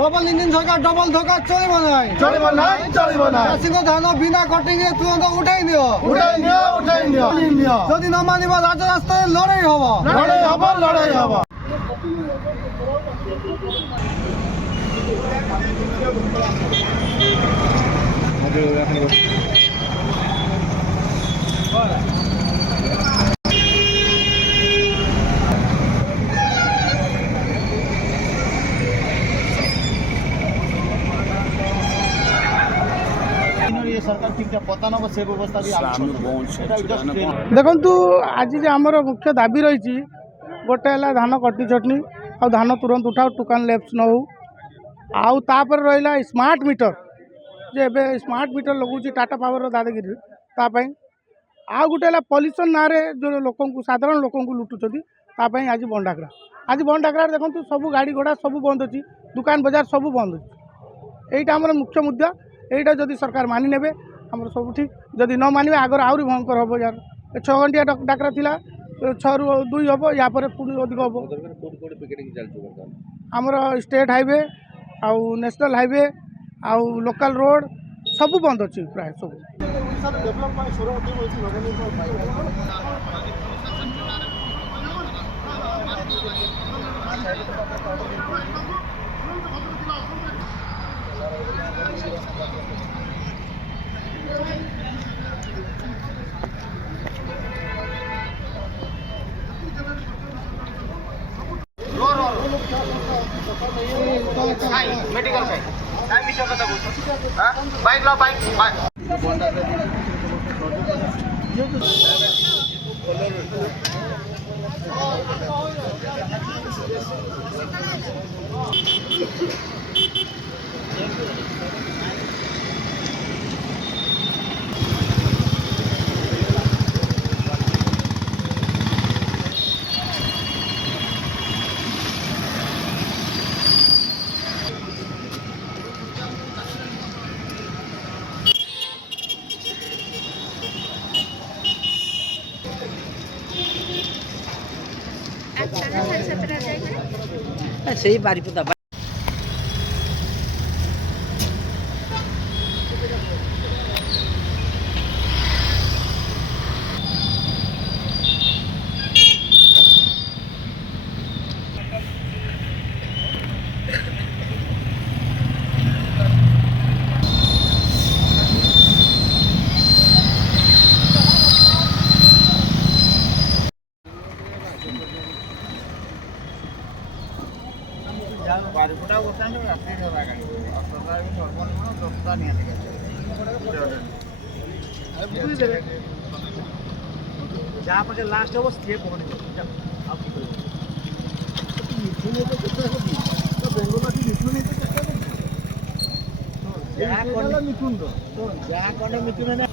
double engine সরকার double ধোকা চলিব নাই চাষীক ধান বিনা কটিং এ তুরন্ত উঠাই নিও যদি ন মানিব রাজরাস্তায় লড়াই হব देखु आज आमर मुख्य दाबी रही गोटे है धान कटी चटनी आ धान तुरंत उठाओ टुकान लेप्स न हो आउर रहा स्मार्ट मीटर जे एबे स्मार्ट मीटर लगुच टाटा पावर दादागिरी तापाई आउ गोटे है पॉल्यूशन ना रे जो लोक साधारण लोक लुटुंट आज बंडाग्रा देखो सब गाड़ी घोड़ा सब बंद अच्छी दुकान बजार सब बंद अच्छी यहीटा आम मुख्य मुद्दा यहीटा जदि सरकार मानि नेबे आम सब ठीक जदि न मानवे आगर आहरी भयंकर हम यार 6 घंटिया डाकरा थिला 6 ରୁ 2 हम या पुणी अधिक हम आमर स्टेट हाईवे आउ नेशनल हाईवे आउ लोकल रोड सब बंद अच्छी प्राय सब मेडिकल बाइक लो बाइक सही बारीपदा जहाँ पर लास्ट है वो स्टे पकड़े मिथुन जहाँ कौन मिथुन